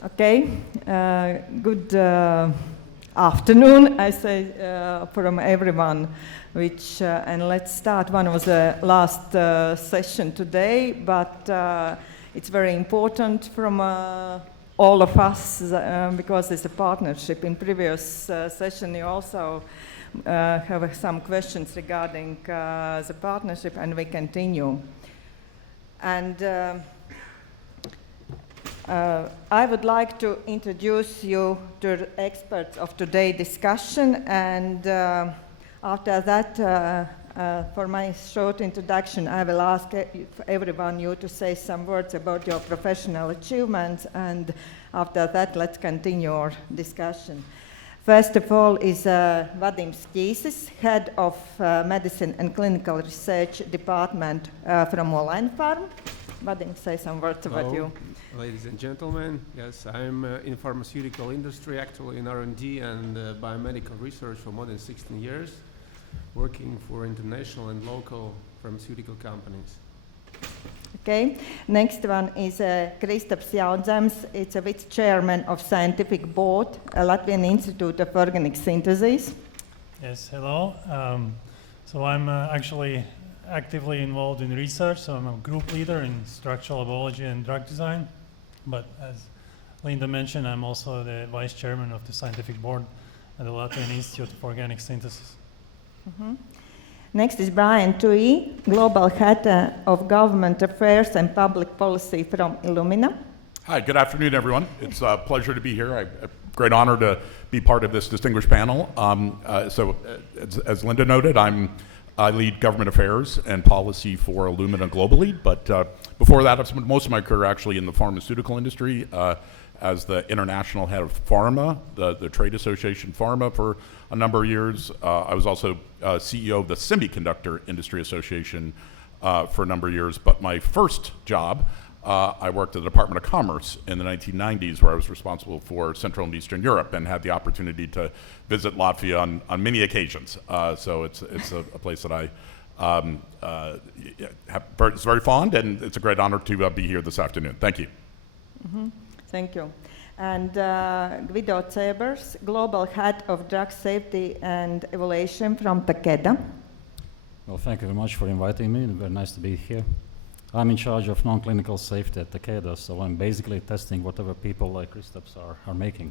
Okay, good afternoon, I say, from everyone. And let's start. One was the last session today, but it's very important from all of us because it's a partnership. In previous session, you also have some questions regarding the partnership, and we continue. And I would like to introduce you to the experts of today's discussion, and after that, for my short introduction, I will ask everyone you to say some words about your professional achievements, and after that, let's continue our discussion. First of all is Vadim Skīsis, Head of Medicine and Clinical Research Department from Pharma. Vadim, say some words about you. Ladies and gentlemen, yes, I'm in pharmaceutical industry, actually in R&D and biomedical research for more than 16 years, working for international and local pharmaceutical companies. Okay, next one is Kristaps Jaunzems. It's a vice chairman of scientific board, Latvian Institute of Organic Synthesis. Yes, hello. So I'm actually actively involved in research, so I'm a group leader in structural biology and drug design. But as Linda mentioned, I'm also the vice chairman of the scientific board at the Latvian Institute of Organic Synthesis. Mm-hmm. Next is Brian Tui, Global Head of Government Affairs and Public Policy from Illumina. Hi, good afternoon, everyone. It's a pleasure to be here. A great honor to be part of this distinguished panel. As Linda noted, I lead government affairs and policy for Illumina globally, but before that, I've spent most of my career actually in the pharmaceutical industry as the international head of Pharma, the trade association Pharma, for a number of years. I was also CEO of the Semiconductor Industry Association for a number of years, but my first job, I worked at the Department of Commerce in the 1990s, where I was responsible for Central and Eastern Europe and had the opportunity to visit Latvia on many occasions. So it's a place that it's very fond, and it's a great honor to be here this afternoon. Thank you. Mm-hmm. Thank you. And Guido Cebers, Global Head of Drug Safety and Evaluation from Takeda. Well, thank you very much for inviting me. Very nice to be here. I'm in charge of non-clinical safety at Takeda, so I'm basically testing whatever people like Kristaps are making.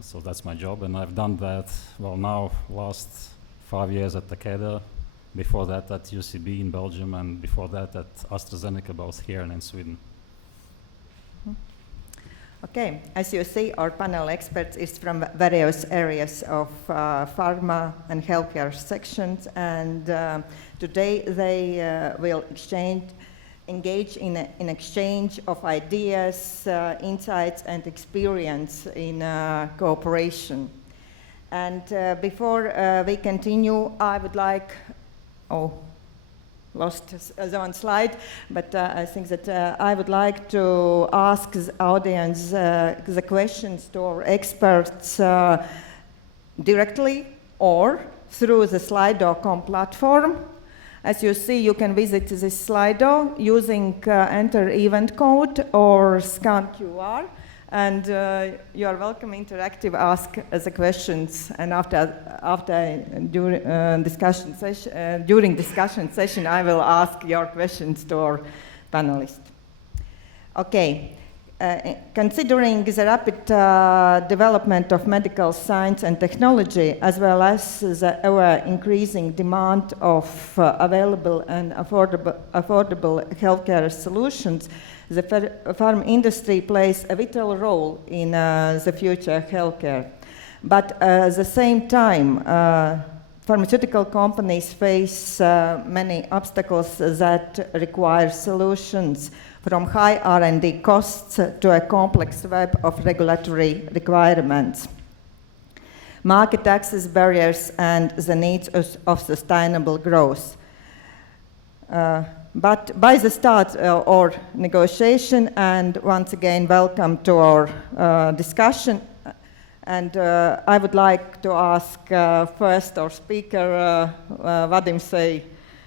So that's my job, and I've done that, well, now last 5 years at Takeda, before that at UCB in Belgium, and before that at AstraZeneca, both here and in Sweden. Okay, as you see, our panel experts is from various areas of pharma and healthcare sections, and today they will engage in an exchange of ideas, insights, and experience in cooperation. And before we continue, I would like, lost one slide, but I think that I would like to ask the audience the questions to our experts directly or through the Slido.com platform. As you see, you can visit this Slido using enter event code or scan QR, and you are welcome interactive ask the questions, and during discussion session I will ask your questions to our panelists. Okay, considering the rapid development of medical science and technology, as well as the ever increasing demand of available and affordable healthcare solutions, the pharma industry plays a vital role in the future healthcare. But at the same time, pharmaceutical companies face many obstacles that require solutions, from high R&D costs to a complex web of regulatory requirements, market access barriers, and the needs of sustainable growth. But by the start our negotiation, and once again welcome to our discussion, and I would like to ask first our speaker, Vadim, say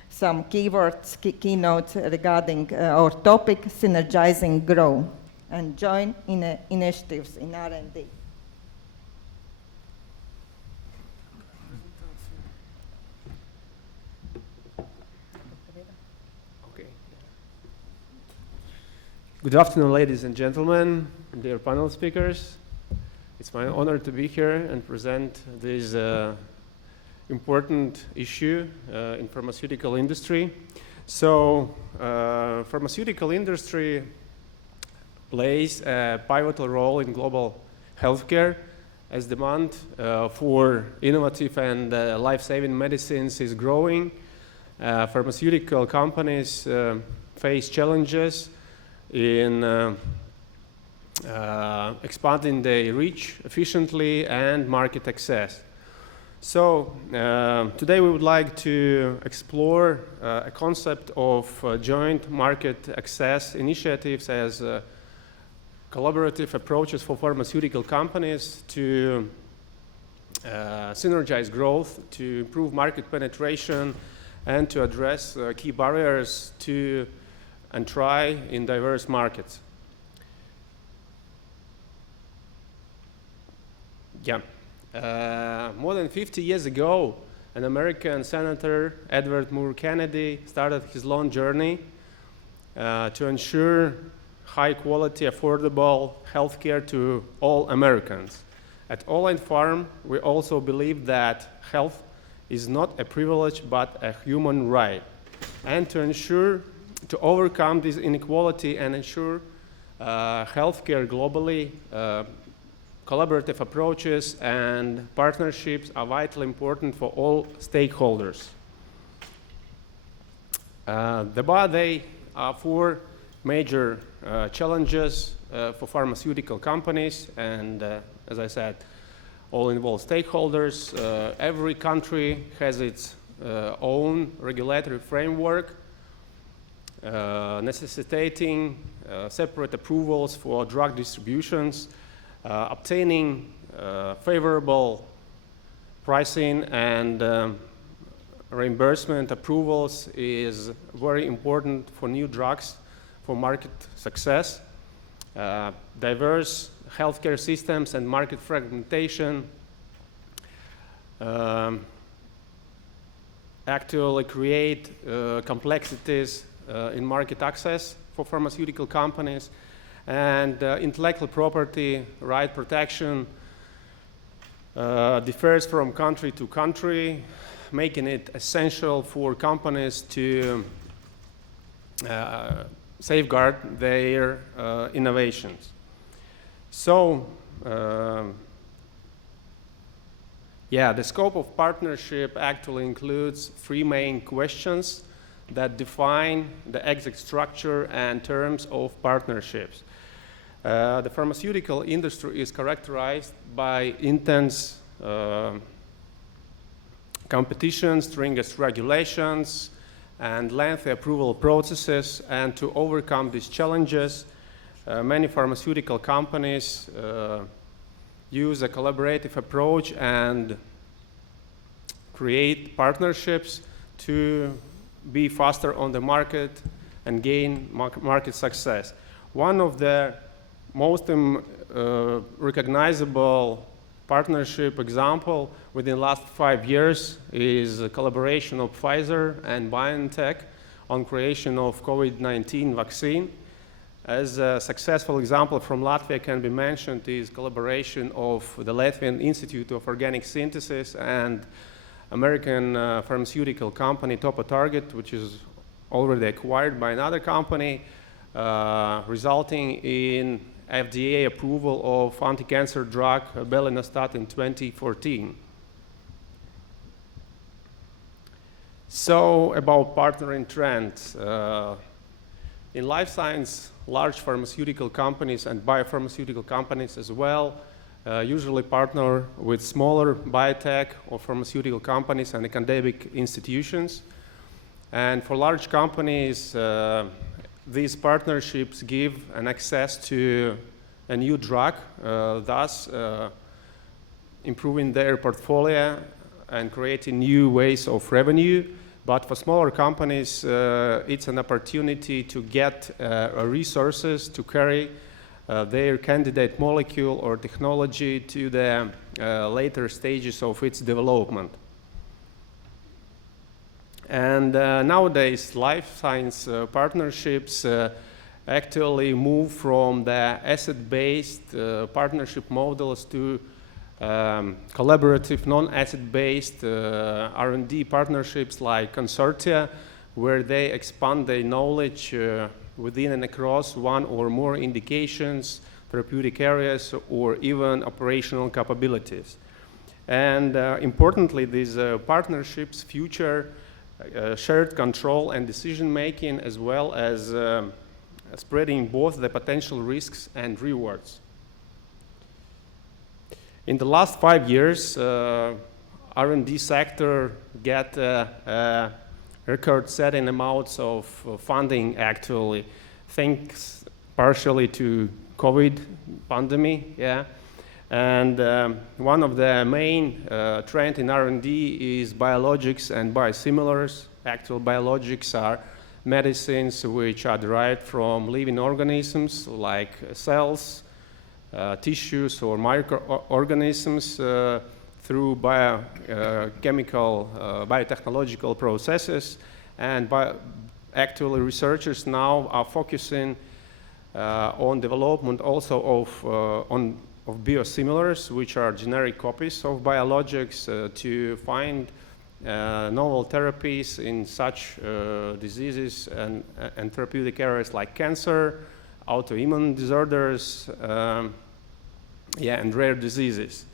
some keywords, keynotes regarding our topic, Synergizing Grow. and joint initiatives in R&D. Okay. Good afternoon, ladies and gentlemen, dear panel speakers. It's my honor to be here and present this important issue in pharmaceutical industry. So, pharmaceutical industry plays a pivotal role in global healthcare as demand for innovative and life-saving medicines is growing. Pharmaceutical companies face challenges in expanding their reach efficiently and market access. So today we would like to explore a concept of joint market access initiatives as collaborative approaches for pharmaceutical companies to synergize growth, to improve market penetration, and to address key barriers to entry in diverse markets. Yeah. More than 50 years ago, an American Senator, Edward Moore Kennedy, started his long journey to ensure high-quality, affordable healthcare to all Americans. At All-In Farm, we also believe that health is not a privilege but a human right. And to overcome this inequality and ensure healthcare globally, collaborative approaches and partnerships are vitally important for all stakeholders. There are four major challenges for pharmaceutical companies, and as I said, all involved stakeholders. Every country has its own regulatory framework, necessitating separate approvals for drug distributions. Obtaining favorable pricing and reimbursement approvals is very important for new drugs for market success. Diverse healthcare systems and market fragmentation actually create complexities in market access for pharmaceutical companies. And intellectual property right protection differs from country to country, making it essential for companies to safeguard their innovations. So, the scope of partnership actually includes three main questions that define the exact structure and terms of partnerships. The pharmaceutical industry is characterized by intense competition, stringent regulations, and lengthy approval processes. And to overcome these challenges, many pharmaceutical companies use a collaborative approach and create partnerships to be faster on the market and gain market success. One of the most recognizable partnership example within the last 5 years is a collaboration of Pfizer and BioNTech on creation of COVID-19 vaccine. As a successful example from Latvia can be mentioned is collaboration of the Latvian Institute of Organic Synthesis and American pharmaceutical company TopoTarget, which is already acquired by another company, resulting in FDA approval of anti-cancer drug belinostat in 2014. So about partnering trends. In life science, large pharmaceutical companies and biopharmaceutical companies as well usually partner with smaller biotech or pharmaceutical companies and academic institutions. And for large companies, these partnerships give an access to a new drug, thus improving their portfolio and creating new ways of revenue. But for smaller companies, it's an opportunity to get resources to carry their candidate molecule or technology to the later stages of its development. And nowadays, life science partnerships actually move from the asset-based partnership models to collaborative, non-asset-based R&D partnerships like consortia, where they expand their knowledge within and across one or more indications, therapeutic areas, or even operational capabilities. And importantly, these partnerships feature shared control and decision-making, as well as spreading both the potential risks and rewards. In the last 5 years, R&D sector get record-setting amounts of funding, actually, thanks partially to COVID pandemic, yeah. And one of the main trend in R&D is biologics and biosimilars. Actual biologics are medicines which are derived from living organisms like cells, tissues, or microorganisms through biotechnological processes. And actually, researchers now are focusing on development also of biosimilars, which are generic copies of biologics, to find novel therapies in such diseases and therapeutic areas like cancer, autoimmune disorders, and rare diseases.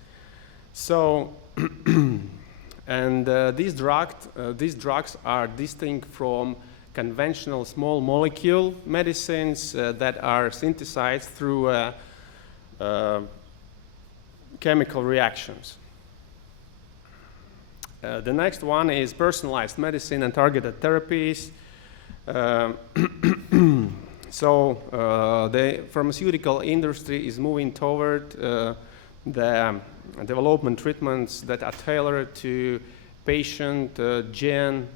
So, and these drugs are distinct from conventional small molecule medicines that are synthesized through chemical reactions. The next one is personalized medicine and targeted therapies. So the pharmaceutical industry is moving toward the development treatments that are tailored to patient gene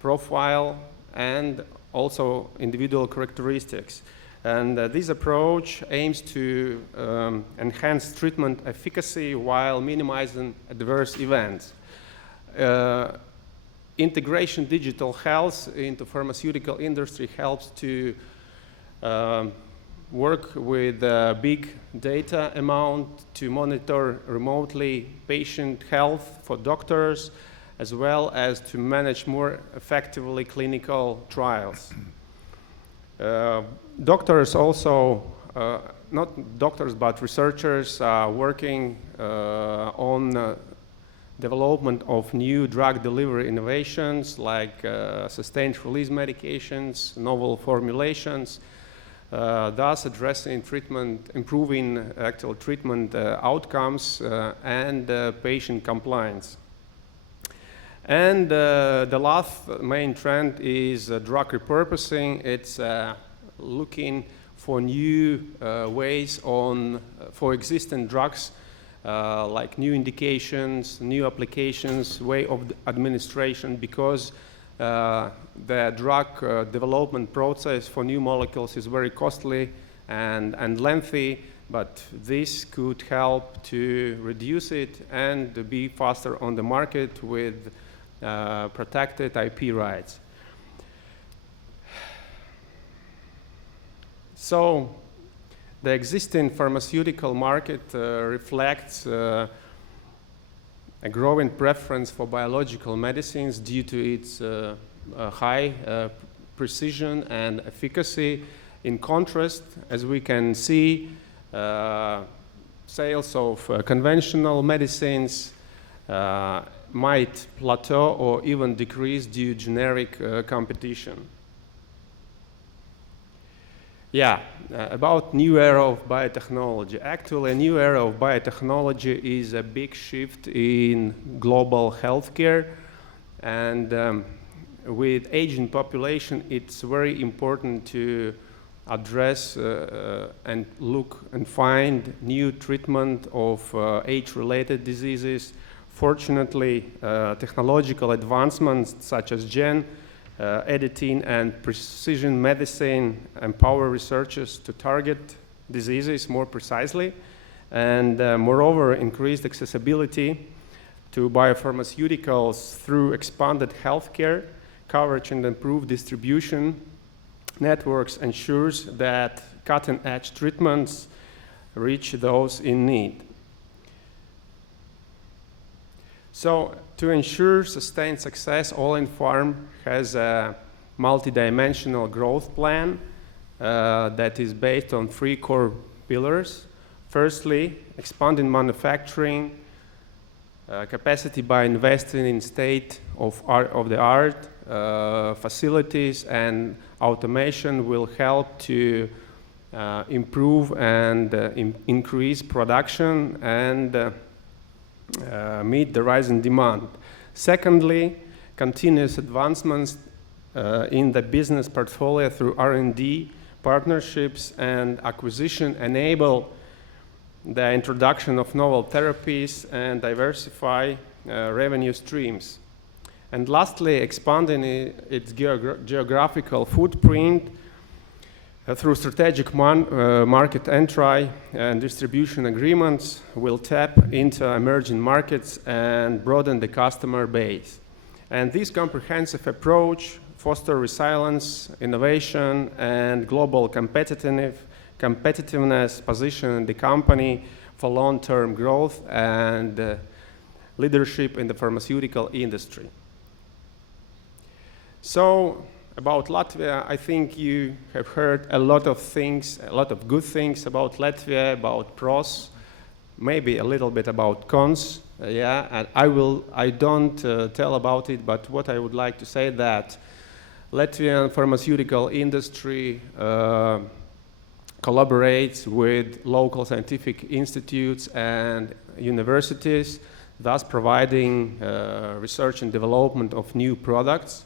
profile and also individual characteristics. And this approach aims to enhance treatment efficacy while minimizing adverse events. Integration digital health into pharmaceutical industry helps to work with big data amount to monitor remotely patient health for doctors, as well as to manage more effectively clinical trials. Doctors also, not doctors, but researchers are working on development of new drug delivery innovations like sustained release medications, novel formulations, thus addressing treatment, improving actual treatment outcomes and patient compliance. And the last main trend is drug repurposing. It's looking for new ways for existing drugs, like new indications, new applications, way of administration, because the drug development process for new molecules is very costly and lengthy, but this could help to reduce it and be faster on the market with protected IP rights. So the existing pharmaceutical market reflects a growing preference for biological medicines due to its high precision and efficacy. In contrast, as we can see, sales of conventional medicines might plateau or even decrease due to generic competition. Yeah, about new era of biotechnology. Actually, a new era of biotechnology is a big shift in global healthcare, and with aging population, it's very important to address and look and find new treatment of age-related diseases. Fortunately, technological advancements such as gene editing and precision medicine empower researchers to target diseases more precisely, and moreover increased accessibility to biopharmaceuticals through expanded healthcare coverage and improved distribution networks ensures that cutting-edge treatments reach those in need. So, to ensure sustained success, All in Farm has a multidimensional growth plan that is based on 3 core pillars. Firstly, expanding manufacturing capacity by investing in state-of-the-art facilities, and automation will help to improve and increase production and meet the rising demand. Secondly, continuous advancements in the business portfolio through R&D, partnerships, and acquisition enable the introduction of novel therapies and diversify revenue streams. And lastly, expanding its geographical footprint through strategic market entry and distribution agreements will tap into emerging markets and broaden the customer base. And this comprehensive approach fosters resilience, innovation, and global competitiveness, position the company for long-term growth and leadership in the pharmaceutical industry. So, about Latvia, I think you have heard a lot of things, a lot of good things about Latvia, about pros, maybe a little bit about cons, yeah, and I don't tell about it, but what I would like to say that Latvian pharmaceutical industry collaborates with local scientific institutes and universities, thus providing research and development of new products.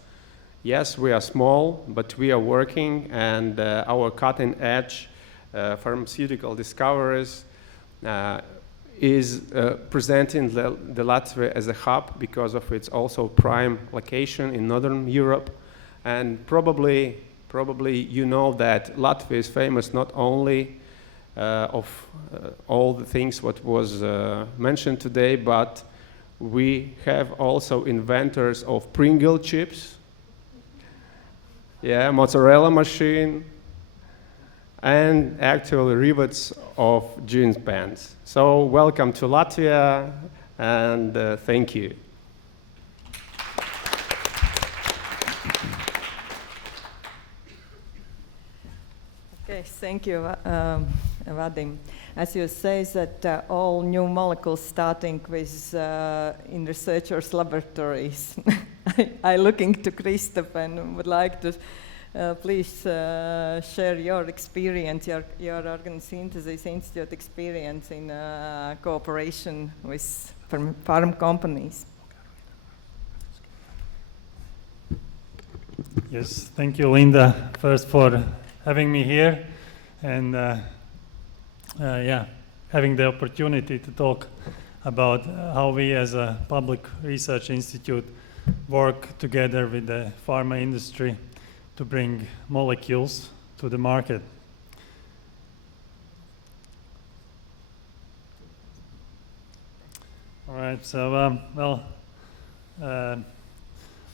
Yes, we are small, but we are working, and our cutting-edge pharmaceutical discoveries is presenting the Latvia as a hub because of its also prime location in Northern Europe. And probably you know that Latvia is famous not only of all the things what was mentioned today, but we have also inventors of Pringle chips, yeah, mozzarella machine, and actually rivets of jeans pants. So welcome to Latvia, and thank you. Okay, thank you, Vadim. As you say, that all new molecules starting with in researchers' laboratories. I'm looking to Christoph and would like to please share your experience, your Organ Synthesis Institute experience in cooperation with pharma companies. Yes, thank you, Linda, first for having me here, and having the opportunity to talk about how we as a public research institute work together with the pharma industry to bring molecules to the market. All right, so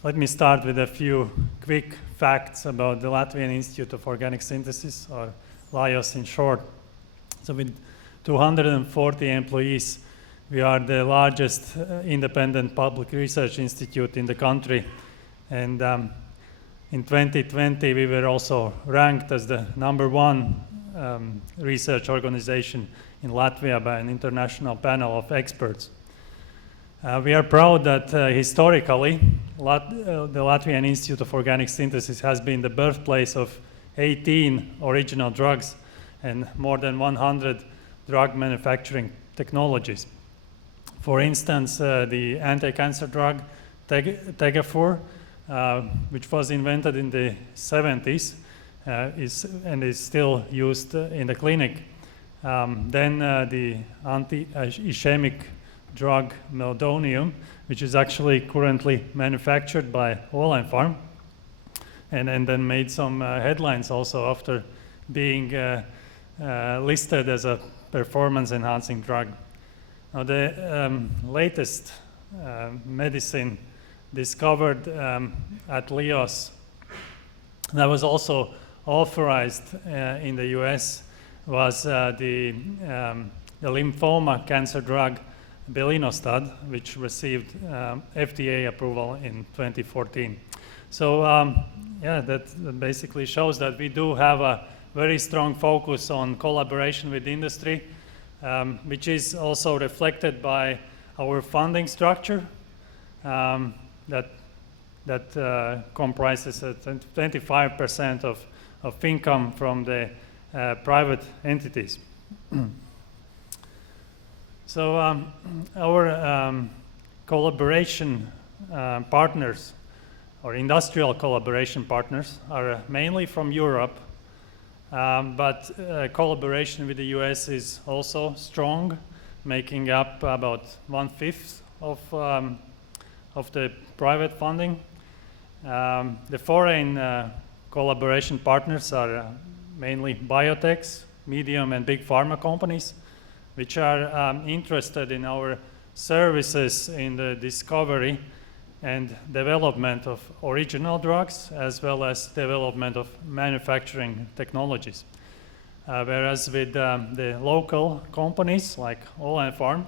let me start with a few quick facts about the Latvian Institute of Organic Synthesis, or LAIOS in short. So with 240 employees, we are the largest independent public research institute in the country. And in 2020, we were also ranked as the #1 research organization in Latvia by an international panel of experts. We are proud that historically, the Latvian Institute of Organic Synthesis has been the birthplace of 18 original drugs and more than 100 drug manufacturing technologies. For instance, the anti-cancer drug Tegafur, which was invented in the 70s, is still used in the clinic. Then the anti-ischemic drug meldonium, which is actually currently manufactured by All in Farm, and then made some headlines also after being listed as a performance-enhancing drug. Now, the latest medicine discovered at LIOS that was also authorized in the US was the lymphoma cancer drug Belinostat, which received FDA approval in 2014. So yeah, that basically shows that we do have a very strong focus on collaboration with industry, which is also reflected by our funding structure that comprises 25% of income from the private entities. So our collaboration partners, or industrial collaboration partners, are mainly from Europe, but collaboration with the US is also strong, making up about 1/5 of the private funding. The foreign collaboration partners are mainly biotechs, medium and big pharma companies, which are interested in our services in the discovery and development of original drugs, as well as development of manufacturing technologies. Whereas with the local companies like Farm,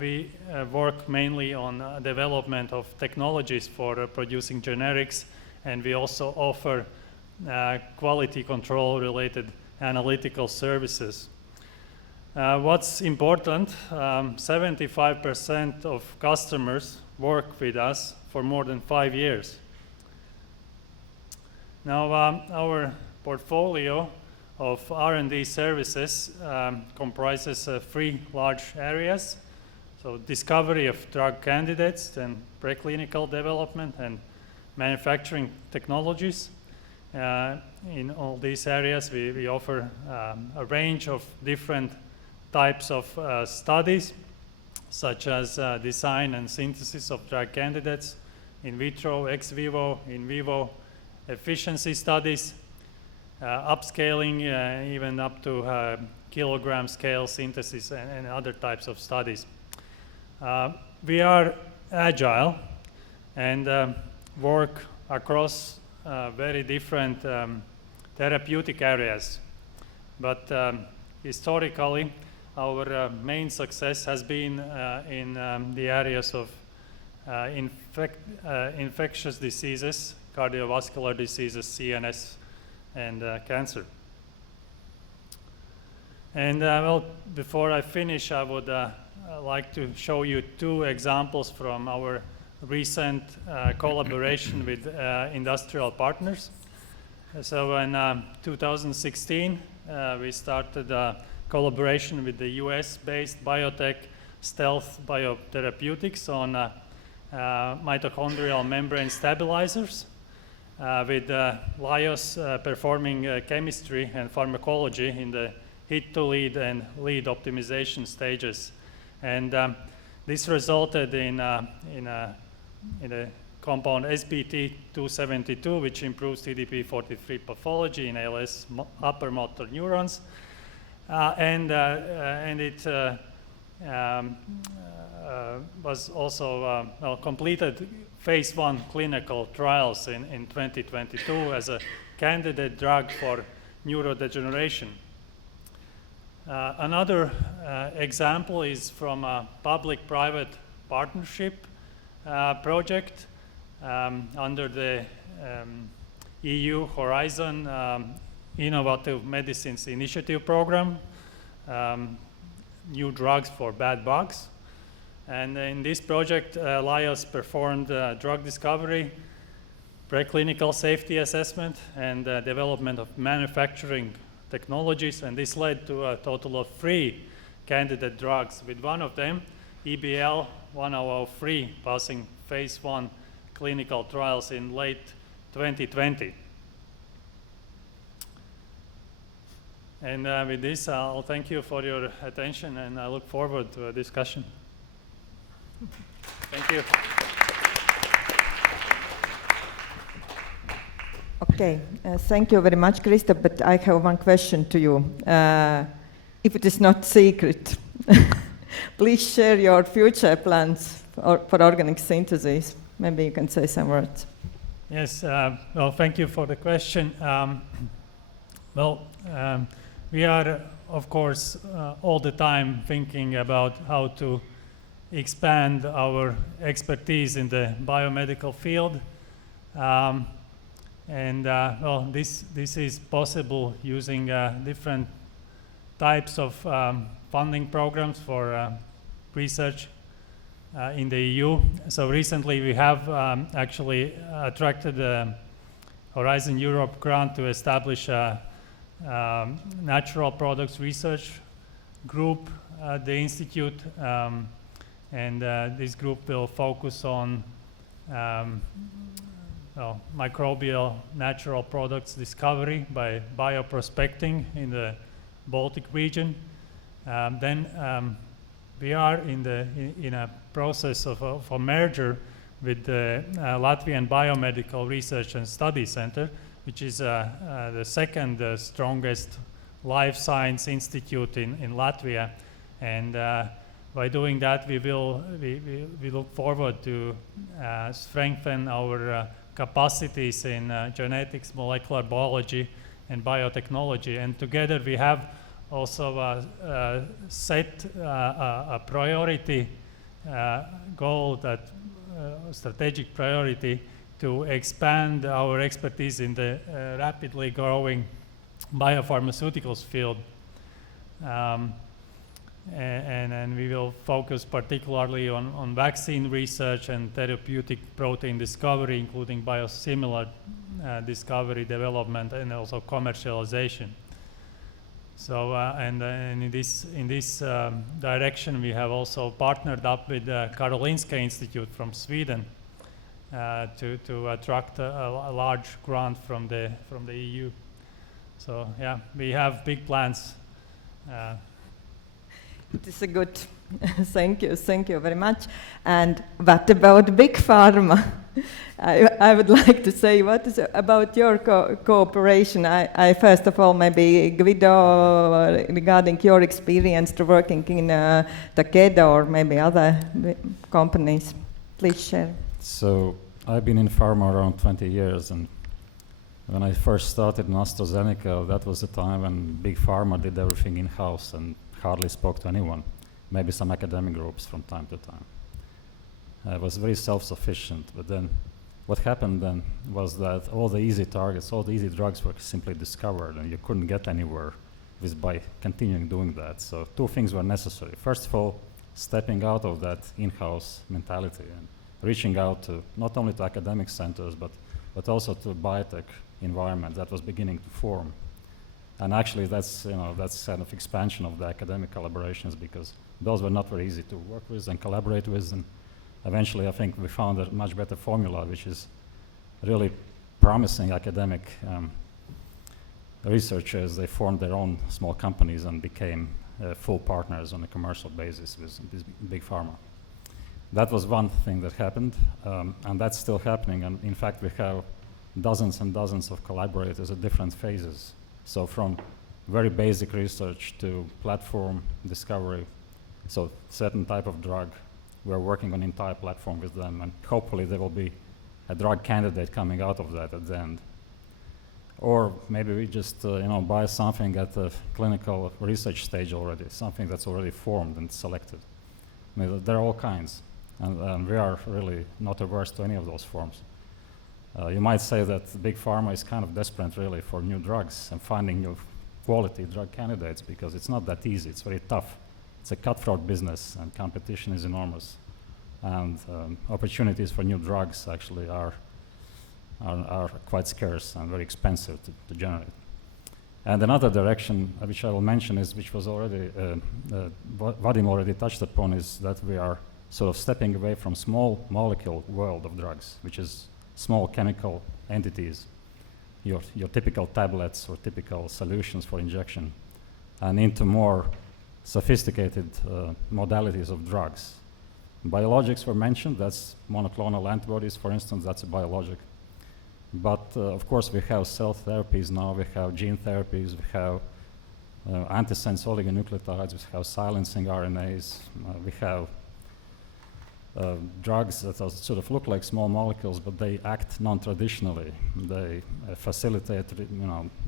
we work mainly on development of technologies for producing generics, and we also offer quality control related analytical services. What's important, 75% of customers work with us for more than 5 years. Now, our portfolio of R&D services comprises 3 large areas. So discovery of drug candidates, then preclinical development and manufacturing technologies. In all these areas, we offer a range of different types of studies, such as design and synthesis of drug candidates, in vitro, ex vivo, in vivo efficiency studies, upscaling even up to kilogram scale synthesis and other types of studies. We are agile and work across very different therapeutic areas, but historically our main success has been in the areas of infectious diseases, cardiovascular diseases, CNS, and cancer. And well, before I finish, I would like to show you 2 examples from our recent collaboration with industrial partners. So in 2016, we started a collaboration with the US-based biotech Stealth Biotherapeutics on mitochondrial membrane stabilizers, with LIOS performing chemistry and pharmacology in the hit to lead and lead optimization stages. And this resulted in a compound SBT272, which improves TDP-43 pathology in ALS upper motor neurons. And it was also completed phase 1 clinical trials in 2022 as a candidate drug for neurodegeneration. Another example is from a public-private partnership project under the EU Horizon Innovative Medicines Initiative Program, New Drugs for Bad Bugs. And in this project, LIOS performed drug discovery, preclinical safety assessment, and development of manufacturing technologies, and this led to a total of 3 candidate drugs, with one of them, EBL-1003, passing phase 1 clinical trials in late 2020. And with this, I'll thank you for your attention, and I look forward to a discussion. Thank you. Okay. Okay, thank you very much, Krista, but I have one question to you. If it is not secret, please share your future plans for organic synthesis. Maybe you can say some words. Yes, well, thank you for the question. We are, of course, all the time thinking about how to expand our expertise in the biomedical field. This is possible using different types of funding programs for research in the EU. So recently we have actually attracted a Horizon Europe grant to establish a natural products research group at the Institute. This group will focus on microbial natural products discovery by bioprospecting in the Baltic region. We are in a process of a merger with the Latvian Biomedical Research and Study Center, which is the second strongest life science institute in Latvia. And by doing that, we look forward to strengthen our capacities in genetics, molecular biology, and biotechnology. And together we have also set a priority goal, that strategic priority, to expand our expertise in the rapidly growing biopharmaceuticals field. And we will focus particularly on vaccine research and therapeutic protein discovery, including biosimilar discovery, development, and also commercialization. So, in this direction, we have also partnered up with the Karolinska Institute from Sweden to attract a large grant from the EU. So, yeah, we have big plans. It is a good, thank you very much. And what about Big Pharma? I would like to say, what is about your cooperation? I first of all, maybe Guido, regarding your experience to working in Takeda or maybe other companies, please share. So I've been in pharma around 20 years, and when I first started in AstraZeneca, that was the time when Big Pharma did everything in-house and hardly spoke to anyone, maybe some academic groups from time to time. It was very self-sufficient, but then what happened then was that all the easy targets, all the easy drugs were simply discovered, and you couldn't get anywhere by continuing doing that. So two things were necessary. First of all, stepping out of that in-house mentality and reaching out to not only to academic centers, but also to biotech environment that was beginning to form. And actually, that's kind of expansion of the academic collaborations, because those were not very easy to work with and collaborate with. And eventually, I think we found a much better formula, which is really promising academic researchers. They formed their own small companies and became full partners on a commercial basis with this Big Pharma. That was one thing that happened, and that's still happening. And in fact, we have dozens and dozens of collaborators at different phases. So from very basic research to platform discovery, so certain type of drug, we're working on entire platform with them, and hopefully there will be a drug candidate coming out of that at the end. Or maybe we just buy something at the clinical research stage already, something that's already formed and selected. I mean, there are all kinds, and we are really not averse to any of those forms. You might say that Big Pharma is kind of desperate really for new drugs and finding new quality drug candidates, because it's not that easy, it's very tough. It's a cutthroat business and competition is enormous. And opportunities for new drugs actually are quite scarce and very expensive to generate. And another direction, which I will mention, which was already, Vadim already touched upon, is that we are sort of stepping away from small molecule world of drugs, which is small chemical entities, your typical tablets or typical solutions for injection, and into more sophisticated modalities of drugs. Biologics were mentioned, that's monoclonal antibodies, for instance, that's a biologic. But of course, we have cell therapies now, we have gene therapies, we have antisense oligonucleotides, we have silencing RNAs, we have drugs that sort of look like small molecules, but they act non-traditionally. They facilitate,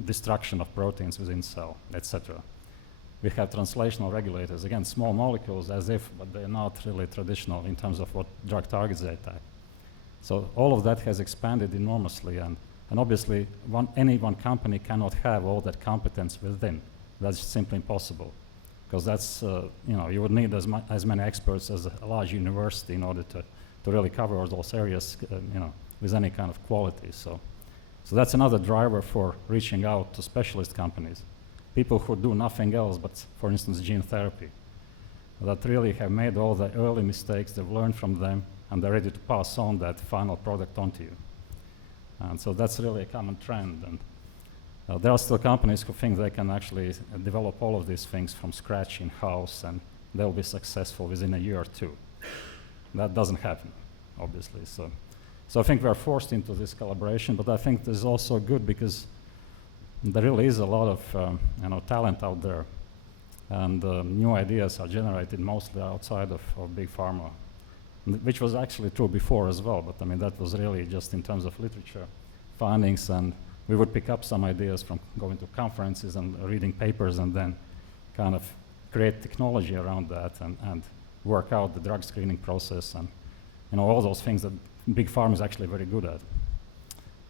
destruction of proteins within cell, etc. We have translational regulators, again, small molecules as if, but they're not really traditional in terms of what drug targets they attack. So all of that has expanded enormously, and obviously any one company cannot have all that competence within. That's simply impossible, because that's, you would need as many experts as a large university in order to really cover all those areas, with any kind of quality. So that's another driver for reaching out to specialist companies, people who do nothing else but, for instance, gene therapy, that really have made all the early mistakes, they've learned from them, and they're ready to pass on that final product onto you. And so that's really a common trend. And there are still companies who think they can actually develop all of these things from scratch in-house, and they'll be successful within a year or two. That doesn't happen, obviously. So I think we're forced into this collaboration, but I think this is also good because there really is a lot of talent out there, and new ideas are generated mostly outside of big pharma, which was actually true before as well, but I mean that was really just in terms of literature findings, and we would pick up some ideas from going to conferences and reading papers, and then kind of create technology around that and work out the drug screening process and all those things that big pharma is actually very good at.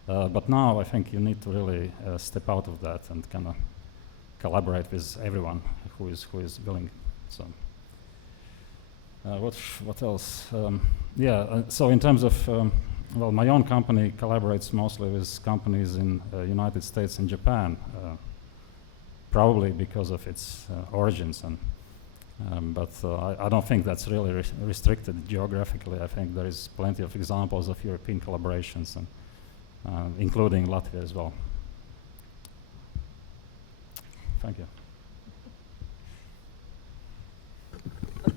But now I think you need to really step out of that and kind of collaborate with everyone who is willing. So what else? So in terms of well, my own company collaborates mostly with companies in United States and Japan, probably because of its origins. But I don't think that's really restricted geographically. I think there is plenty of examples of European collaborations, and including Latvia as well. Thank you.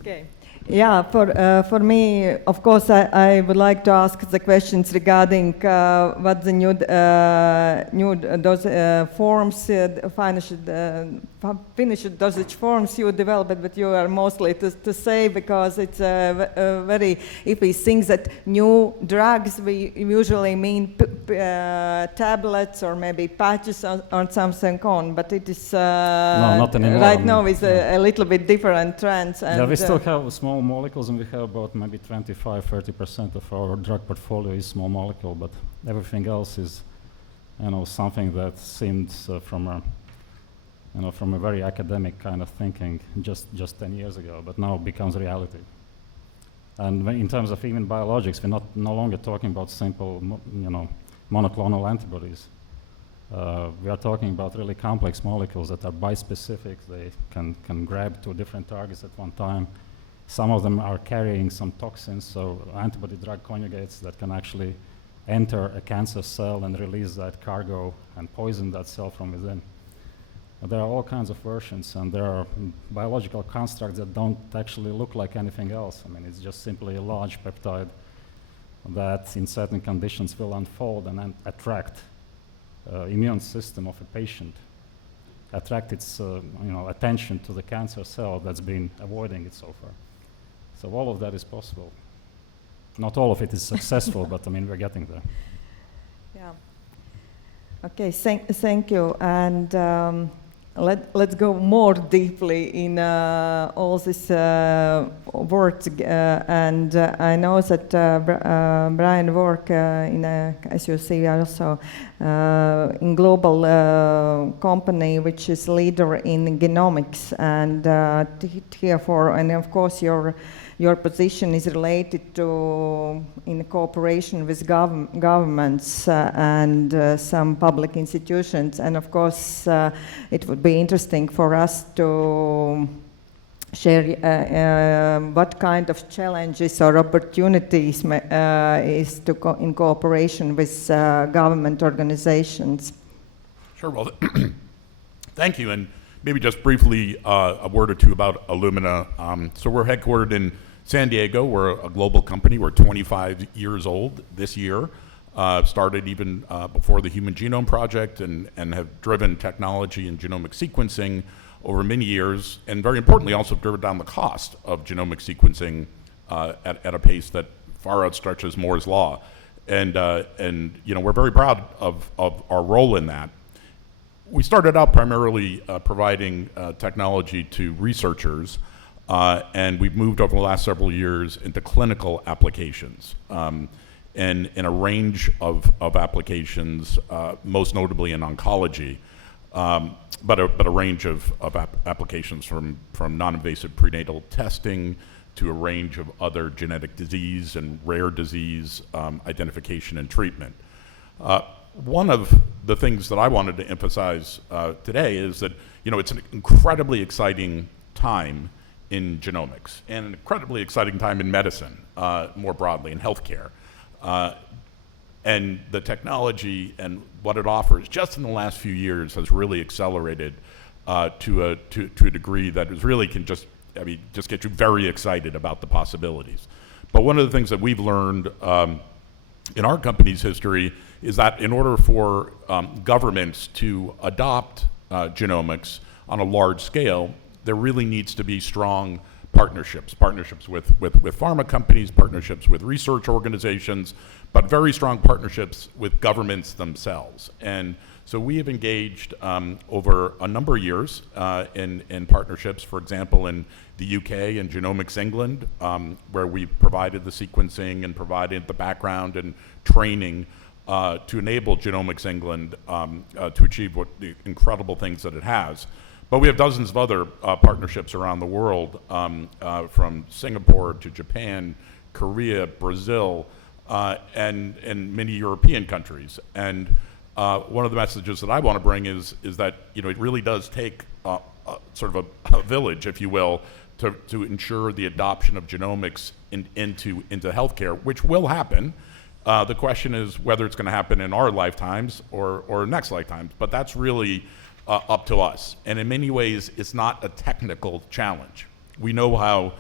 Okay. Yeah, for me, of course, I would like to ask the questions regarding what the new dose forms, finished dosage forms you developed, but you are mostly to say, because it's a very iffy thing that new drugs, we usually mean tablets or maybe patches or something on, but it is no, not anymore. Right now is a little bit different trends. And yeah, we still have small molecules, and we have about maybe 25-30% of our drug portfolio is small molecule, but everything else is, something that seemed from a very academic kind of thinking just 10 years ago, but now becomes reality. And in terms of even biologics, we're no longer talking about simple, monoclonal antibodies. We are talking about really complex molecules that are bispecific. They can grab two different targets at one time. Some of them are carrying some toxins, so antibody-drug conjugates that can actually enter a cancer cell and release that cargo and poison that cell from within. There are all kinds of versions, and there are biological constructs that don't actually look like anything else. I mean, it's just simply a large peptide that in certain conditions will unfold and then attract immune system of a patient, attract its attention to the cancer cell that's been avoiding it so far. So all of that is possible. Not all of it is successful, but I mean, we're getting there. Yeah. Okay, thank you. And let's go more deeply in all this words. And I know that Brian work as you see, also in global company which is leader in genomics, and therefore, and of course your position is related to in cooperation with governments and some public institutions, and of course it would be interesting for us to share what kind of challenges or opportunities is in cooperation with government organizations. Sure, well, thank you. And maybe just briefly a word or two about Illumina. So we're headquartered in San Diego. We're a global company. We're 25 years old this year. started even before the Human Genome Project, and have driven technology in genomic sequencing over many years, and very importantly also driven down the cost of genomic sequencing at a pace that far outstretches Moore's Law. And we're very proud of our role in that. We started out primarily providing technology to researchers, and we've moved over the last several years into clinical applications, and in a range of applications, most notably in oncology, but a range of applications from non-invasive prenatal testing to a range of other genetic disease and rare disease identification and treatment. One of the things that I wanted to emphasize today is that it's an incredibly exciting time in genomics and an incredibly exciting time in medicine, more broadly, in healthcare. And the technology and what it offers just in the last few years has really accelerated to a degree that is really can just get you very excited about the possibilities. But one of the things that we've learned in our company's history is that in order for governments to adopt genomics on a large scale, there really needs to be strong partnerships with pharma companies, partnerships with research organizations, but very strong partnerships with governments themselves. And so we have engaged over a number of years in partnerships, for example, in the UK and Genomics England, where we provided the sequencing and provided the background and training to enable Genomics England to achieve what the incredible things that it has. But we have dozens of other partnerships around the world, from Singapore to Japan, Korea, Brazil, and many European countries. And one of the messages that I want to bring is that it really does take sort of a village, if you will, to ensure the adoption of genomics into healthcare, which will happen. The question is whether it's going to happen in our lifetimes or next lifetimes, but that's really up to us. And in many ways, it's not a technical challenge. We know how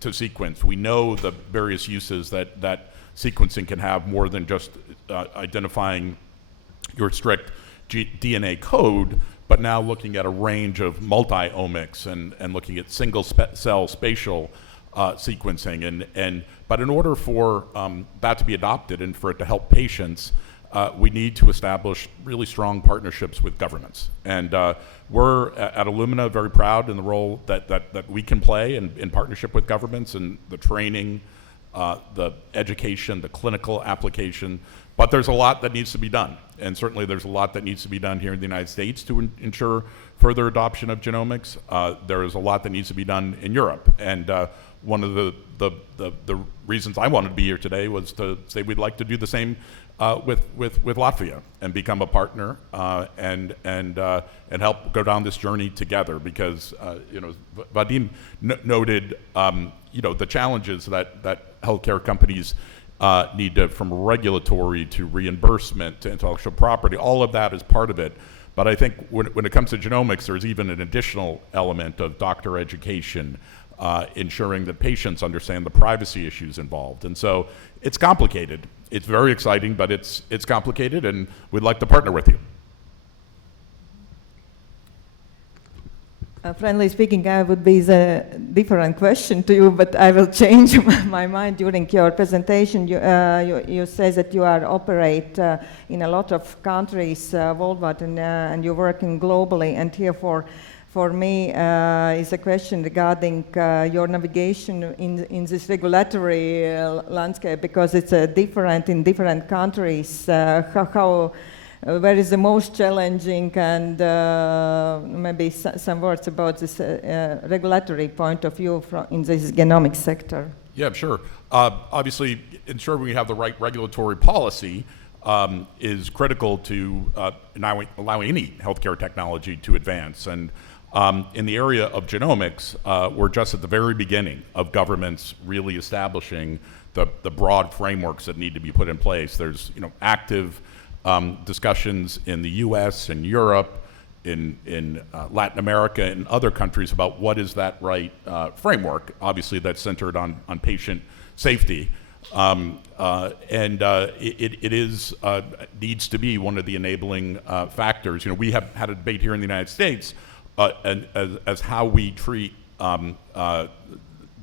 to sequence. We know the various uses that sequencing can have, more than just identifying your strict DNA code, but now looking at a range of multi-omics and looking at single cell spatial sequencing. But in order for that to be adopted and for it to help patients, we need to establish really strong partnerships with governments. And we're at Illumina very proud in the role that we can play in partnership with governments and the training, the education, the clinical application. But there's a lot that needs to be done. And certainly there's a lot that needs to be done here in the United States to ensure further adoption of genomics. There is a lot that needs to be done in Europe. And one of the reasons I wanted to be here today was to say we'd like to do the same with Latvia and become a partner and help go down this journey together, because Vadim noted the challenges that healthcare companies need to, from regulatory to reimbursement to intellectual property. All of that is part of it. But I think when it comes to genomics, there's even an additional element of doctor education, ensuring that patients understand the privacy issues involved. And so it's complicated. It's very exciting, but it's complicated, and we'd like to partner with you. Friendly speaking, I would be the different question to you, but I will change my mind during your presentation. You say that you operate in a lot of countries worldwide, and you're working globally. And here for me is a question regarding your navigation in this regulatory landscape, because it's different in different countries. Where is the most challenging, and maybe some words about this regulatory point of view in this genomics sector? Yeah, sure. Obviously, ensuring we have the right regulatory policy is critical to allowing any healthcare technology to advance. And in the area of genomics, we're just at the very beginning of governments really establishing the broad frameworks that need to be put in place. There's active discussions in the U.S. and Europe, in Latin America and other countries about what is that right framework. Obviously, that's centered on patient safety. It is needs to be one of the enabling factors. You know, we have had a debate here in the United States as how we treat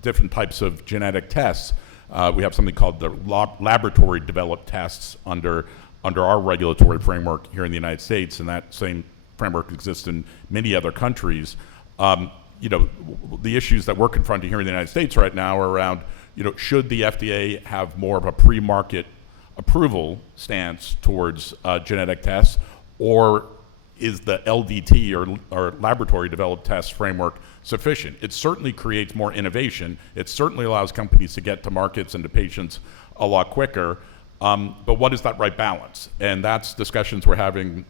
different types of genetic tests. We have something called the laboratory developed tests under our regulatory framework here in the United States, and that same framework exists in many other countries. You know, the issues that we're confronting here in the United States right now are around, you know, should the FDA have more of a pre-market approval stance towards genetic tests, or is the LDT or laboratory developed test framework sufficient? It certainly creates more innovation. It certainly allows companies to get to markets and to patients a lot quicker. But what is that right balance? And that's discussions we're having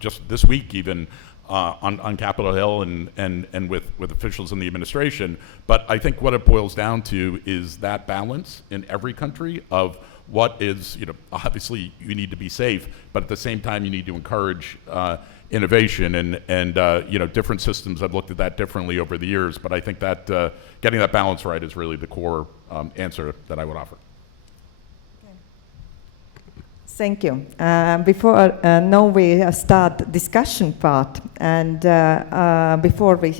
just this week even on Capitol Hill and with officials in the administration. But I think what it boils down to is that balance in every country of what is, you know, obviously you need to be safe, but at the same time you need to encourage innovation, and you know, different systems have looked at that differently over the years, but I think that getting that balance right is really the core answer that I would offer. Thank you. Before now we start discussion part, and before we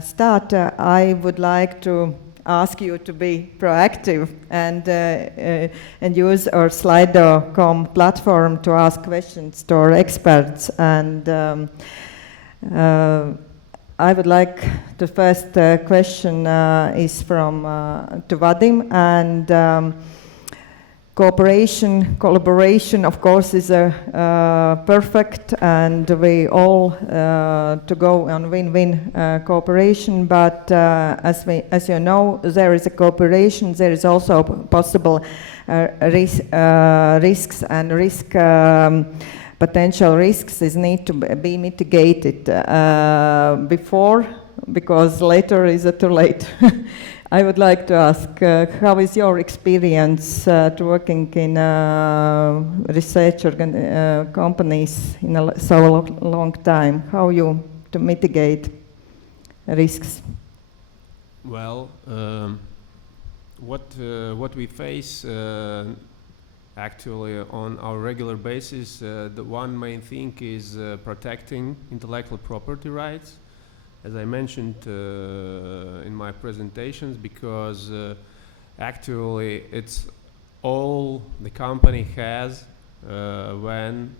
start, I would like to ask you to be proactive and use our Slido.com platform to ask questions to our experts. And I would like the first question is from to Vadim, and collaboration, of course, is perfect, and we all to go on win-win cooperation. But as you know, there is a cooperation. There is also possible risks, and potential risks need to be mitigated before, because later is too late. I would like to ask, how is your experience to working in research companies in so long time? How you to mitigate risks? Well, what we face actually on our regular basis, the one main thing is protecting intellectual property rights, as I mentioned in my presentations, because actually it's all the company has when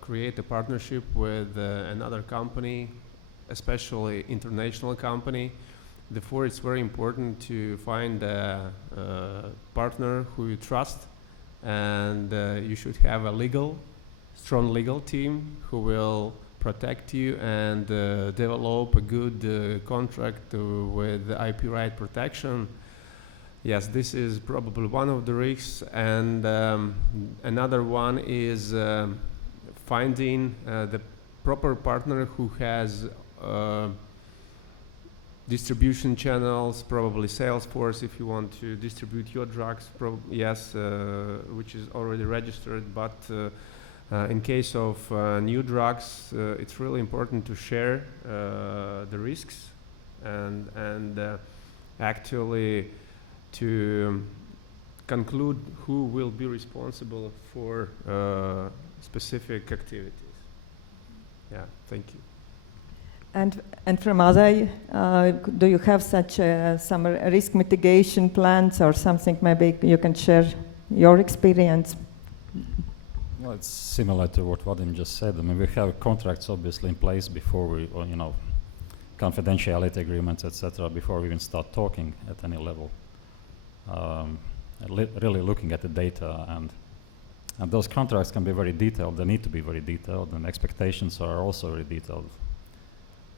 create a partnership with another company, especially international company. Therefore, it's very important to find a partner who you trust, and you should have a strong legal team who will protect you and develop a good contract with the IP right protection. Yes, this is probably one of the risks, and another one is finding the proper partner who has distribution channels, probably Salesforce if you want to distribute your drugs, yes, which is already registered, but in case of new drugs, it's really important to share the risks and actually to conclude who will be responsible for specific activities. Yeah, thank you. And from other, do you have such some risk mitigation plans or something? Maybe you can share your experience. Well, it's similar to what Vadim just said. I mean, we have contracts obviously in place before we, or, you know, confidentiality agreements, etc., before we even start talking at any level. Really looking at the data, and those contracts can be very detailed. They need to be very detailed, and expectations are also very detailed.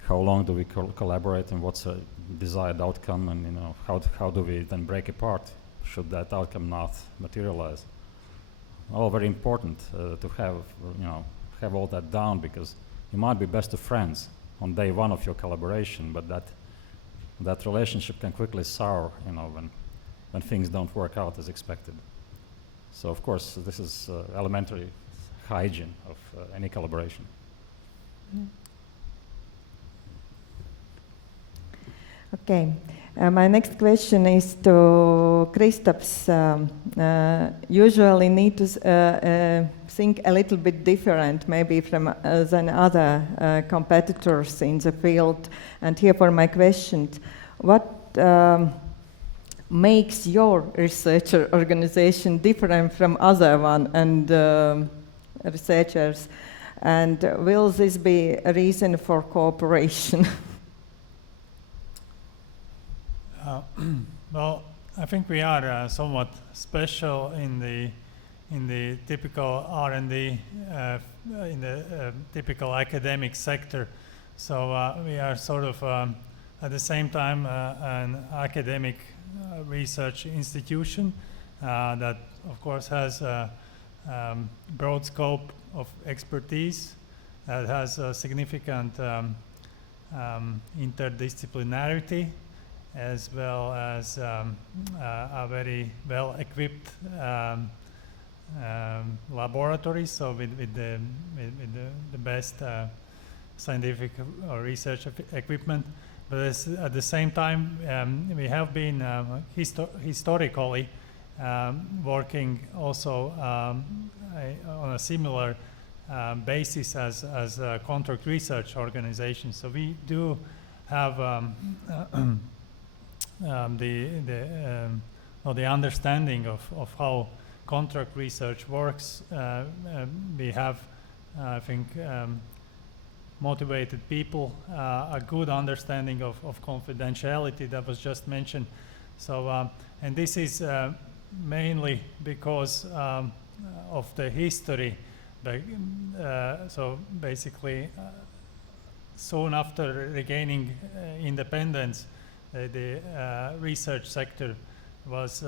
How long do we collaborate, and what's a desired outcome, and, you know, how do we then break apart should that outcome not materialize? All very important to have, you know, have all that down, because you might be best of friends on day one of your collaboration, but that relationship can quickly sour, you know, when things don't work out as expected. So of course this is elementary hygiene of any collaboration. Mm. Okay, my next question is to Kristaps. usually need to think a little bit different, maybe from than other competitors in the field. And here for my question, what makes your researcher organization different from other one and researchers? And will this be a reason for cooperation? Well, I think we are somewhat special in the typical R&D, in the typical academic sector. So we are sort of at the same time an academic research institution that, of course, has a broad scope of expertise, that has a significant interdisciplinarity, as well as a very well-equipped laboratory, so with the best scientific or research equipment. But at the same time, we have been historically working also on a similar basis as a contract research organization. So we do have the understanding of how contract research works. We have, I think, motivated people, a good understanding of confidentiality that was just mentioned. So, and this is mainly because of the history. So basically, soon after regaining independence, the research sector was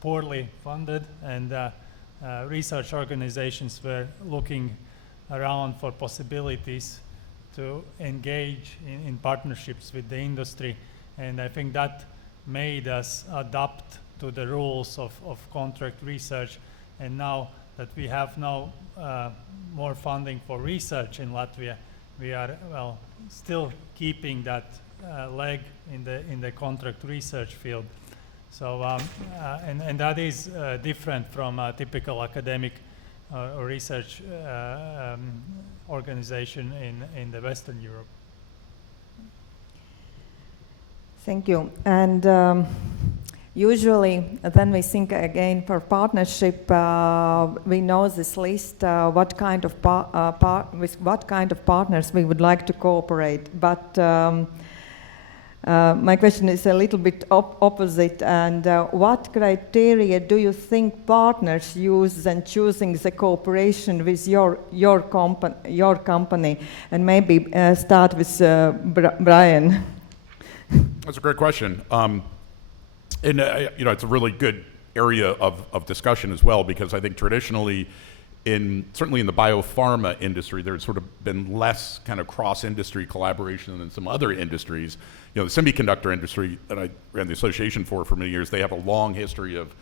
poorly funded, and research organizations were looking around for possibilities to engage in partnerships with the industry. And I think that made us adapt to the rules of contract research. And now that we have more funding for research in Latvia, we are, well, still keeping that leg in the contract research field. So and that is different from a typical academic or research organization in the Western Europe. Thank you. And usually, then we think again for partnership. We know this list. What kind of with what kind of partners we would like to cooperate, but. My question is a little bit opposite, and what criteria do you think partners use when choosing the cooperation with your company? And maybe start with Brian. That's a great question, and it's a really good area of discussion as well, because I think traditionally, certainly in the biopharma industry, there's sort of been less kind of cross-industry collaboration than some other industries. The semiconductor industry that I ran the association for many years, they have a long history of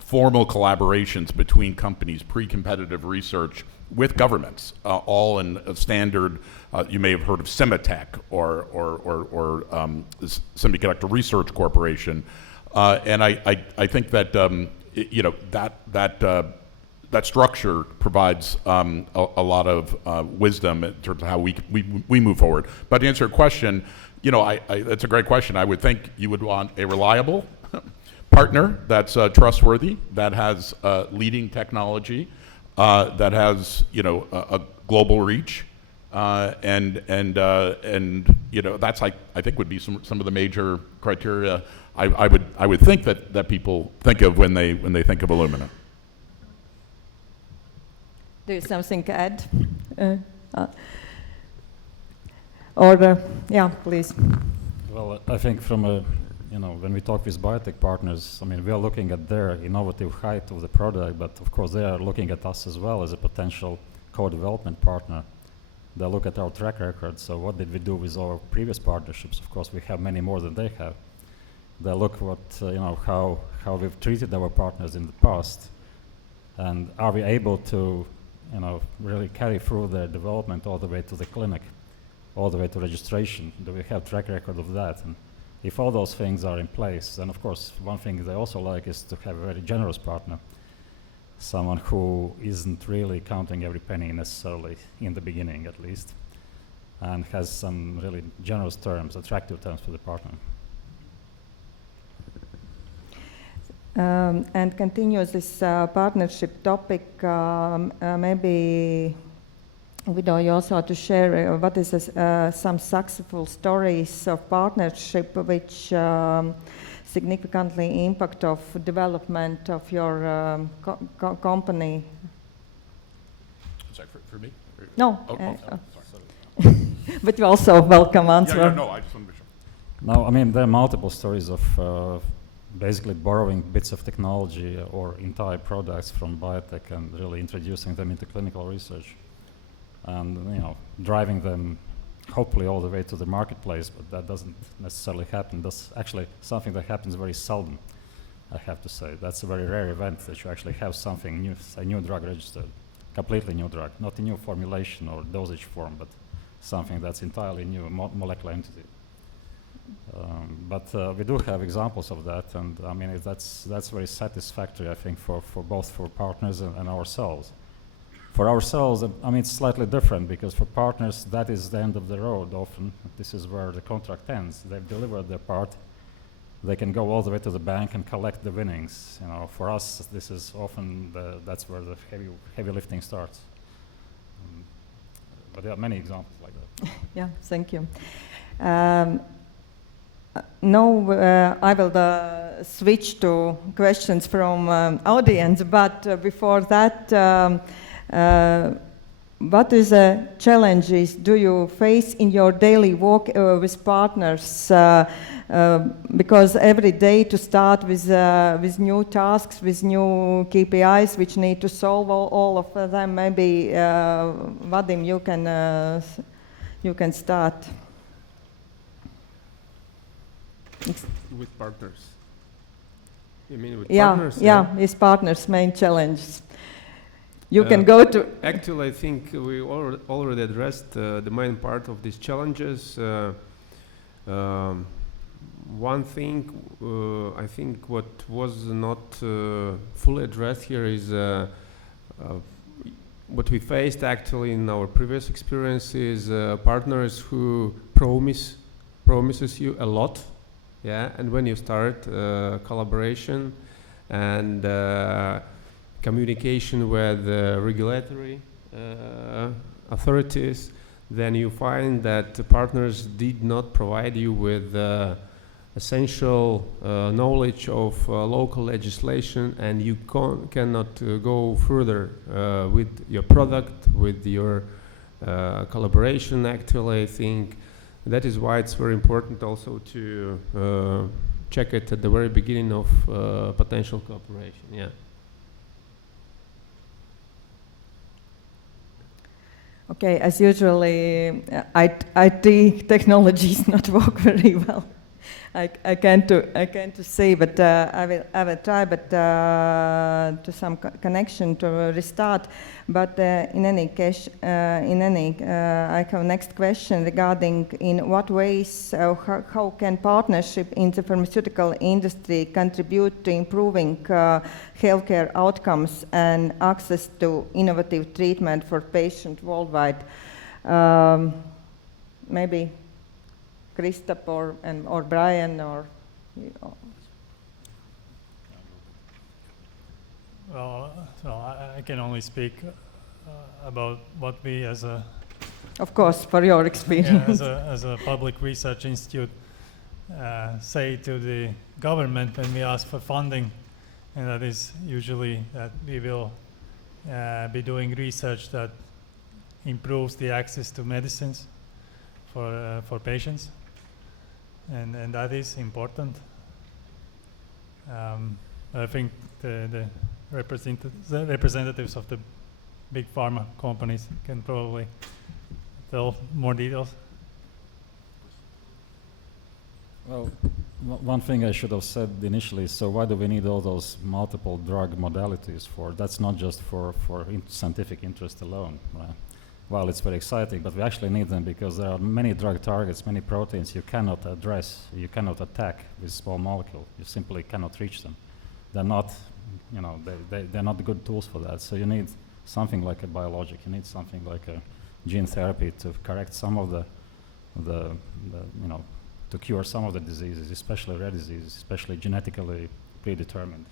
formal collaborations between companies, pre-competitive research with governments, all in a standard. You may have heard of Semitech or the Semiconductor Research Corporation, and I think that that structure provides a lot of wisdom in terms of how we move forward. But to answer your question, that's a great question. I would think you would want a reliable partner that's trustworthy, that has leading technology, that has a global reach, and that's I think would be some of the major criteria I would think that people think of when they think of Illumina. Do you have something to add? Yeah, please. Well, I think from when we talk with biotech partners, I mean, we are looking at their innovative height of the product, but of course they are looking at us as well as a potential co-development partner. They look at our track record. So what did we do with our previous partnerships? Of course, we have many more than they have. They look what how we've treated our partners in the past, and are we able to really carry through their development all the way to the clinic, all the way to registration? Do we have track record of that? And If all those things are in place, then of course one thing they also like is to have a very generous partner, someone who isn't really counting every penny necessarily in the beginning at least, and has some really generous terms, attractive terms for the partner. And continues this partnership topic, maybe Vido, you also to share what is some successful stories of partnership which significantly impact of development of your company. Sorry, for me? No. Sorry. But you also welcome answer. Yeah, no, I just want to be sure. No, I mean, there are multiple stories of basically borrowing bits of technology or entire products from biotech and really introducing them into clinical research. And driving them hopefully all the way to the marketplace, but that doesn't necessarily happen. That's actually something that happens very seldom, I have to say. That's a very rare event that you actually have something new, a new drug registered, completely new drug, not a new formulation or dosage form, but something that's entirely new, molecular entity. But we do have examples of that, and I mean that's very satisfactory, I think, for both for partners and ourselves. For ourselves, I mean, it's slightly different because for partners, that is the end of the road often. This is where the contract ends. They've delivered their part. They can go all the way to the bank and collect the winnings. For us, this is often that's where the heavy lifting starts. But there are many examples like that. Yeah, thank you. Now I will switch to questions from audience, but before that, what is the challenges do you face in your daily work with partners? Because every day to start with new tasks, with new KPIs which need to solve all of them. Maybe Vadim, you can start. With partners. You mean with Yeah, partners? yeah, with partners' main challenges. You can go to. Actually, I think we already addressed the main part of these challenges. One thing I think what was not fully addressed here is what we faced actually in our previous experiences. Partners who promises you a lot, yeah, and when you start collaboration and communication with regulatory authorities, then you find that the partners did not provide you with essential knowledge of local legislation, and you cannot go further with your product, with your collaboration. Actually, I think that is why it's very important also to check it at the very beginning of potential cooperation. Yeah. Okay, as usually, IT technologies not work very well. I can't say, but I will try, but to some connection to restart. But in any case, I have next question regarding in what ways, how can partnership in the pharmaceutical industry contribute to improving healthcare outcomes and access to innovative treatment for patients worldwide? Maybe Christoph or Brian or. Well, so I can only speak about what we as a. Of course, for your experience. As a public research institute, say to the government when we ask for funding, and that is usually that we will be doing research that improves the access to medicines for patients. And that is important. I think the representatives of the big pharma companies can probably tell more details. Well, one thing I should have said initially, so why do we need all those multiple drug modalities for? That's not just for scientific interest alone, right? while it's very exciting, but we actually need them because there are many drug targets, many proteins you cannot address, you cannot attack with small molecule. You simply cannot reach them. They're not, they're not good tools for that. So you need something like a biologic. You need something like a gene therapy to correct some of to cure some of the diseases, especially rare diseases, especially genetically predetermined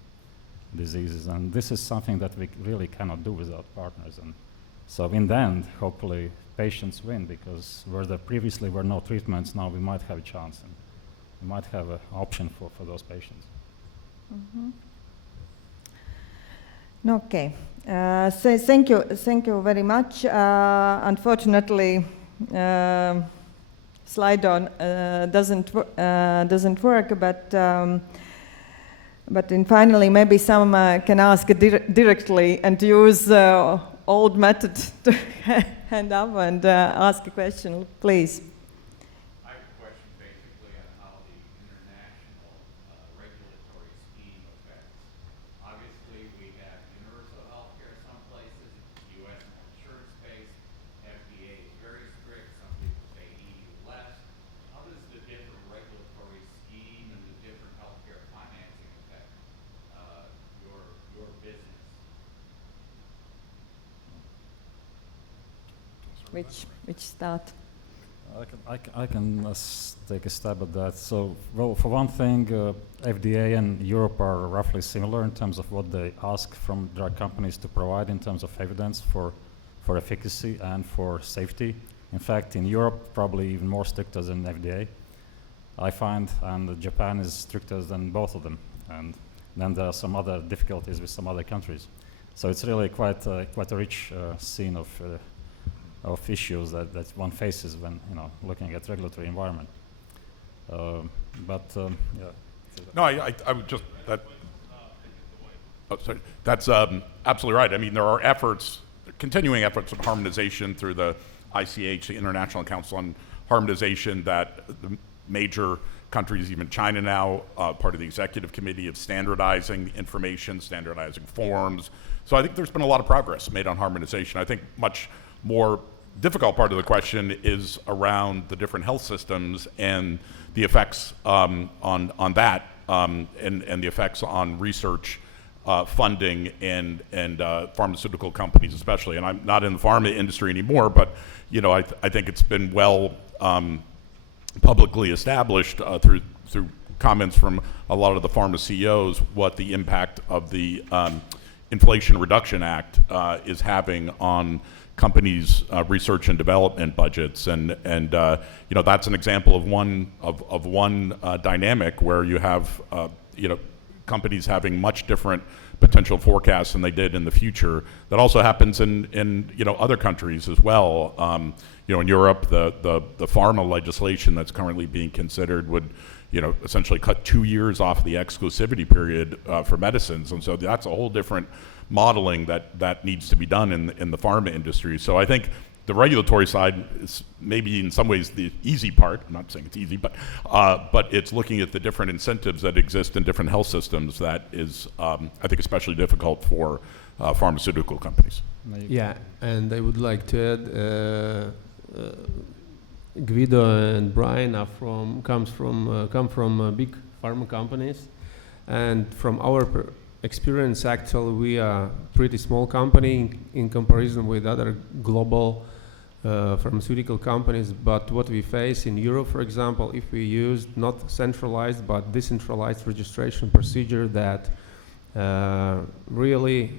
diseases. And this is something that we really cannot do without partners. And so in the end, hopefully, patients win, because where there previously were no treatments, now we might have a chance, and we might have an option for those patients. Mm-hmm. Okay. So thank you very much. Unfortunately, slide on doesn't work, but finally maybe some can ask directly and use old method to hand up and ask a question, please. I have a question basically on how the international regulatory scheme affects. Obviously, we have universal health care some places, U.S. insurance space, FDA is very strict, some people say EU less. How does the different regulatory scheme and the different healthcare financing affect your business? Which start? I can take a stab at that. So, well, for one thing, FDA and Europe are roughly similar in terms of what they ask from drug companies to provide in terms of evidence for efficacy and for safety. In fact, in Europe, probably even more stricter than FDA, I find, and Japan is stricter than both of them. And then there are some other difficulties with some other countries. So it's really quite a rich scene of issues that one faces when looking at regulatory environment. Yeah. No, I would just that's absolutely right. I mean, there are continuing efforts of harmonization through the ICH, the International Council on Harmonization, that the major countries, even China now, part of the executive committee of standardizing information, standardizing forms. So I think there's been a lot of progress made on harmonization. I think much more difficult part of the question is around the different health systems and the effects on that, and the effects on research funding and pharmaceutical companies especially. And I'm not in the pharma industry anymore, but I think it's been well publicly established through comments from a lot of the pharma CEOs what the impact of the Inflation Reduction Act is having on companies' research and development budgets, and that's an example of one dynamic where you have companies having much different potential forecasts than they did in the future. That also happens in other countries as well. In Europe, the Pharma legislation that's currently being considered would essentially cut 2 years off the exclusivity period for medicines, and so that's a whole different modeling that needs to be done in the pharma industry. So I think the regulatory side is maybe in some ways the easy part. I'm not saying it's easy, but it's looking at the different incentives that exist in different health systems that is, I think, especially difficult for pharmaceutical companies. Yeah, and I would like to add, Guido and Brian come from big pharma companies, and from our experience, actually, we are a pretty small company in comparison with other global pharmaceutical companies. But what we face in Europe, for example, if we use not centralized but decentralized registration procedure that really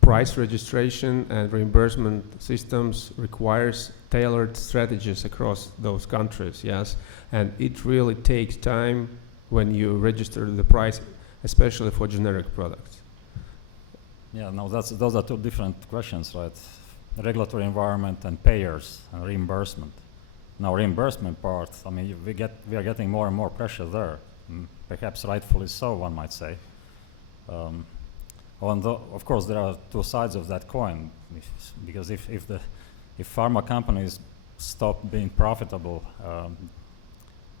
price registration and reimbursement systems requires tailored strategies across those countries, yes. And it really takes time when you register the price, especially for generic products. Yeah, no, those are two different questions, right? Regulatory environment and payers and reimbursement. Now, reimbursement part, I mean, we are getting more and more pressure there, perhaps rightfully so, one might say. Of course, there are two sides of that coin, because if pharma companies stop being profitable,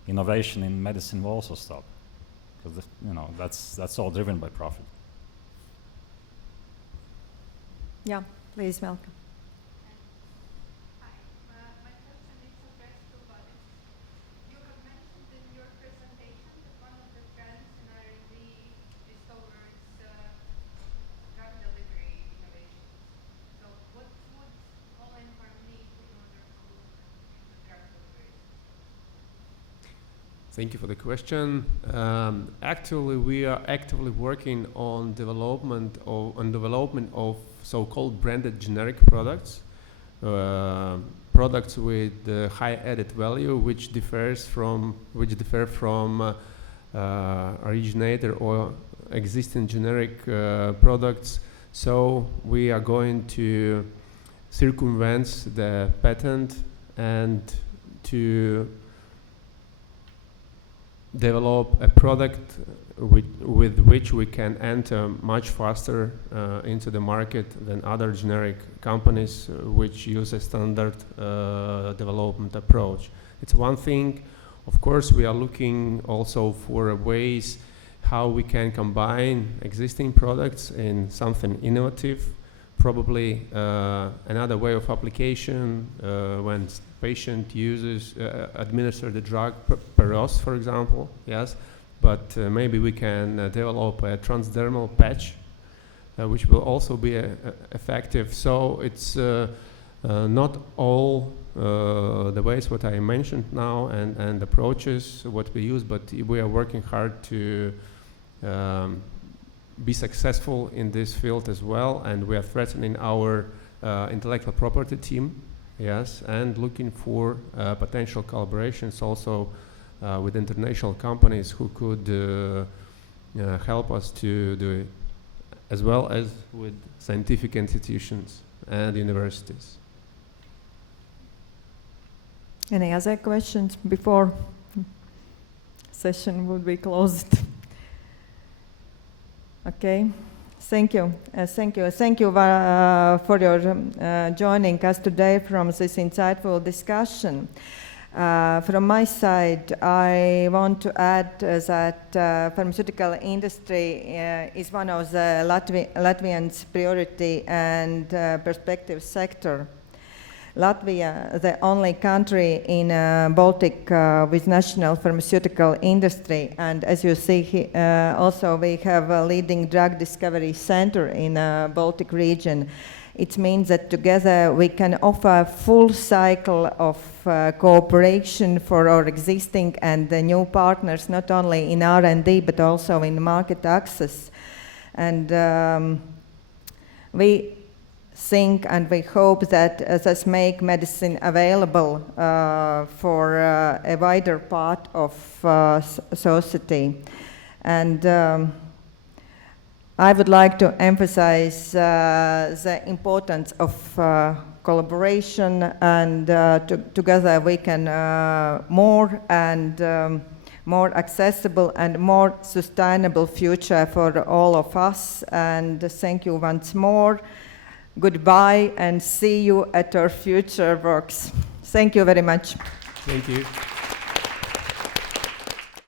innovation in medicine will also stop, because that's all driven by profit. Yeah, please, welcome. Thank you for the question. Actually, we are actively working on development of so-called branded generic products, products with high added value, which differ from originator or existing generic products. So we are going to circumvent the patent and to develop a product with which we can enter much faster into the market than other generic companies which use a standard development approach. It's one thing. Of course, we are looking also for ways how we can combine existing products in something innovative, probably another way of application when patient administer the drug per dose, for example, yes, but maybe we can develop a transdermal patch which will also be effective. So it's not all the ways what I mentioned now and approaches what we use, but we are working hard to be successful in this field as well, and we are threatening our intellectual property team, yes, and looking for potential collaborations also with international companies who could help us to do it, as well as with scientific institutions and universities. Any other questions before session would be closed? Okay, thank you. Thank you for your joining us today from this insightful discussion. From my side, I want to add that pharmaceutical industry is one of the Latvians' priority and perspective sector. Latvia, the only country in Baltic with national pharmaceutical industry, and as you see also we have a leading drug discovery center in Baltic region. It means that together we can offer full cycle of cooperation for our existing and the new partners, not only in R&D but also in market access. And we think and we hope that this make medicine available for a wider part of society. And I would like to emphasize the importance of collaboration, and together we can more and more accessible and more sustainable future for all of us. And thank you once more. Goodbye and see you at our future works. Thank you very much. Thank you.